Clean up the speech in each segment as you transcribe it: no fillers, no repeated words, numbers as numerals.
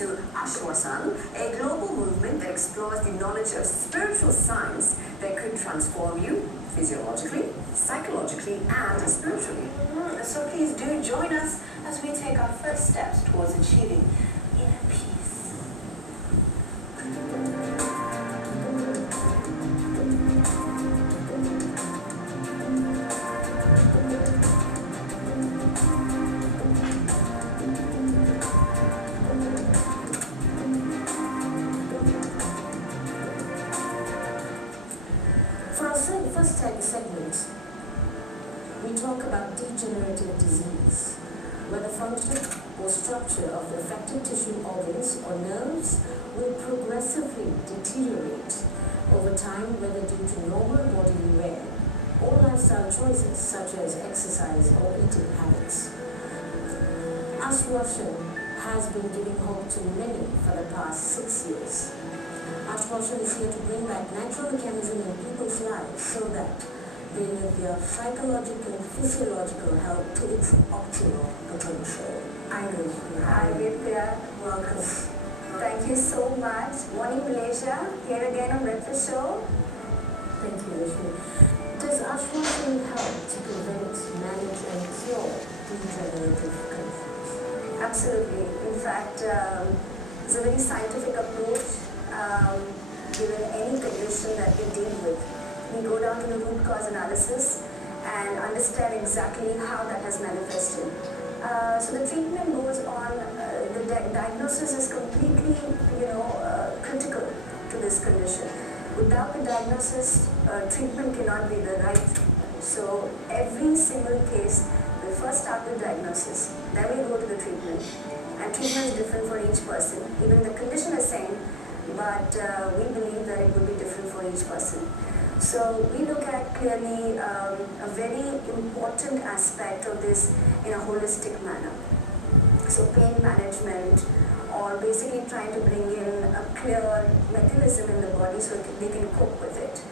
into Aashwasan, a global movement that explores the knowledge of spiritual science that could transform you physiologically, psychologically, and spiritually. So please do join us as we take our first steps towards achieving inner peace. For our first segment, we talk about degenerative disease, where the function or structure of the affected tissue organs or nerves will progressively deteriorate over time, whether due to normal bodily wear or lifestyle choices such as exercise or eating habits. Aashwasan has been giving hope to many for the past 6 years. Aashwasan is here to bring back natural mechanism in people's lives so that they live their psychological and physiological health to its optimal potential. Hi, Vidya. Welcome. Thank you so much. Morning, Malaysia. Here again on Breakfast Show. Thank you, Rashmi. Does Aashwasan help to prevent, manage, and cure degenerative conditions? Absolutely. In fact, it's a very scientific approach. Given any condition that we deal with, we go down to the root cause analysis and understand exactly how that has manifested. So the treatment goes on, the diagnosis is completely, critical to this condition. Without the diagnosis, treatment cannot be the right. So every single case, we first start with diagnosis, then we go to the treatment. And treatment is different for each person. Even the condition is same, but we believe that it will be different for each person. So we look at clearly a very important aspect of this in a holistic manner. So pain management, or basically trying to bring in a clear mechanism in the body so they can cope with it.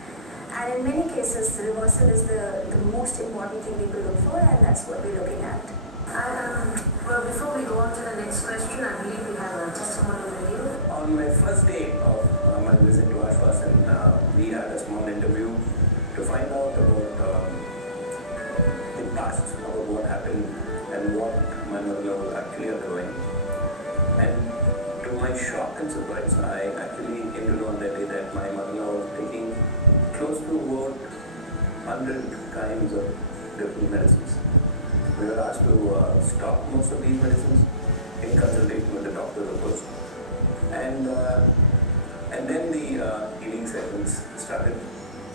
And in many cases, reversal is the most important thing people look for, and that's what we're looking at. Well, before we go on to the next question, I believe we have a testimonial video. On my first day of my visit to Aashwasan, we had a small interview to find out about the past, about what happened and what my mother was actually undergoing. And to my shock and surprise, I actually came to know on that day that my mother was taking close to about 100 kinds of different medicines. We were asked to stop most of these medicines in consultation with the doctor, of course. And then the healing sessions started.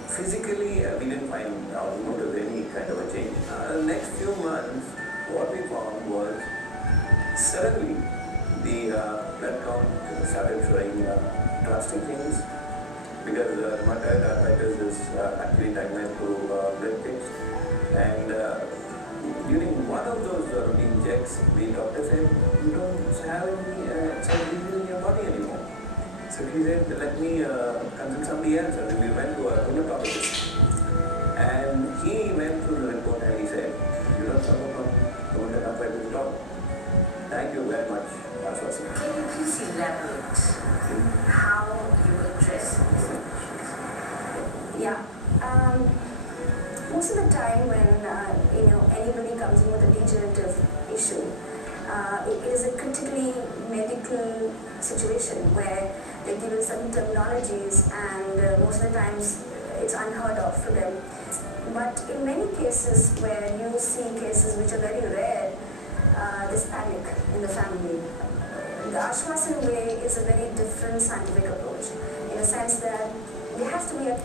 Physically, we didn't find out notice any kind of a change. The next few months, what we found was suddenly the blood count started showing drastic things, because rheumatoid arthritis is actually diagnosed through blood tests. And during one of those routine checks, the doctor said, "You don't have any surgery in your body anymore." So he said, "Let me consult somebody else." And we went to a rheumatologist. And he went through the report and he said, "You don't suffer from rheumatoid arthritis at all. Thank you very much, Aashwasan." Can you please elaborate how you address these issues? Yeah. Most of the time when anybody comes in with a degenerative issue, it is a critically medical situation where they're given some terminologies, and most of the times it's unheard of for them. But in many cases where you see cases which are very rare, there's panic in the family. The Aashwasan way is a very different scientific approach, in the sense that there has to be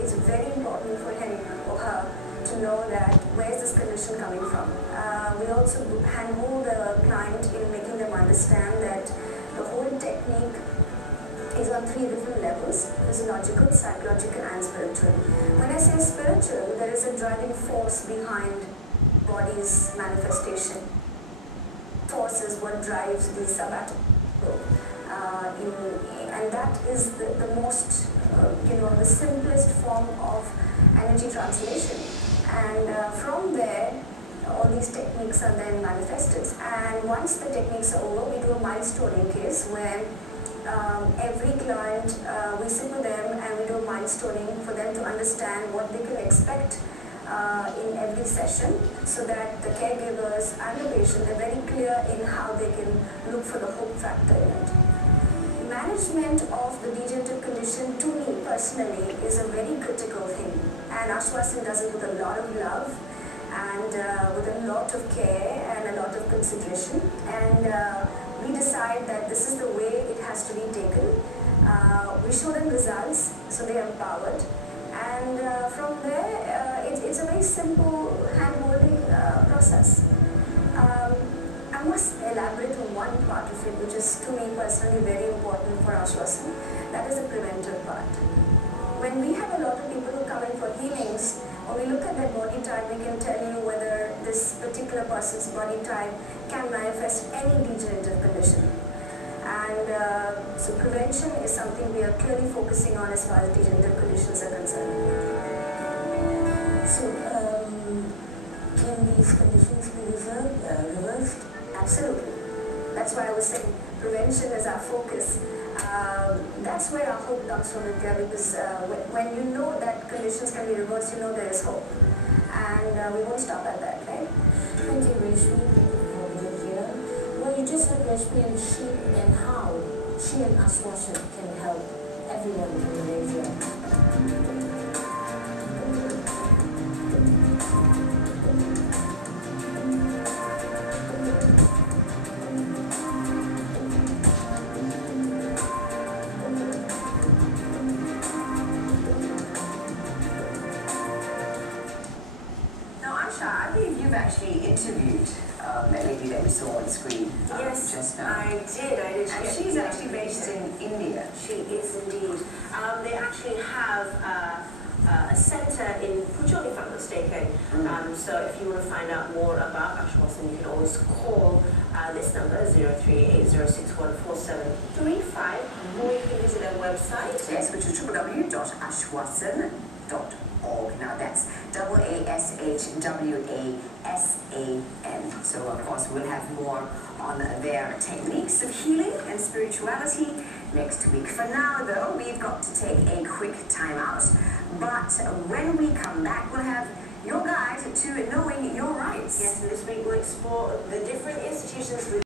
it's very important for him or her to know that where is this condition coming from. We also handhold the client in making them understand that the whole technique is on 3 different levels: physiological, psychological, and spiritual. When I say spiritual, there is a driving force behind body's manifestation. Force is what drives the subatomic, and that is the most the simplest form of energy translation. And from there, all these techniques are then manifested. And once the techniques are over, we do a milestoning case where every client, we sit with them and we do a milestoning for them to understand what they can expect in every session, so that the caregivers and the patient are very clear in how they can look for the hope factor in it. Management of the degenerative condition, to me personally, is a very critical thing, and Aashwasan does it with a lot of love and with a lot of care and a lot of consideration, and we decide that this is the way it has to be taken. We show them results so they are empowered, and from there it's a very simple hand-holding process. I must elaborate on one part of it, which is to me personally very important for Aashwasan. That is the preventive part. When we have a lot of people who come in for healings, when we look at their body type, we can tell you whether this particular person's body type can manifest any degenerative condition. And so prevention is something we are clearly focusing on as far as degenerative conditions are concerned. So, can these conditions be reversed? Absolutely. That's why I was saying prevention is our focus. That's where our hope comes from, India, because when you know that conditions can be reversed, you know there is hope. And we won't stop at that, right? Thank you, Rashmi. Thank you for being here. Well, you just heard Rashmi and how she and Aashwasan can help everyone in Malaysia. I believe you've actually interviewed that lady that we saw on screen just now. I did. And she's actually based in India. She is indeed. They actually have a centre in Pujol, if I'm not mistaken. So if you want to find out more about Aashwasan, you can always call this number 0380614735, or you can visit their website. Yes, which is www.aashwasan.org. Now that's AASHWASAN. So of course we'll have more on their techniques of healing and spirituality next week. For now though, we've got to take a quick time out. But when we come back, we'll have your guide to knowing your rights. Yes, and this week we'll explore the different institutions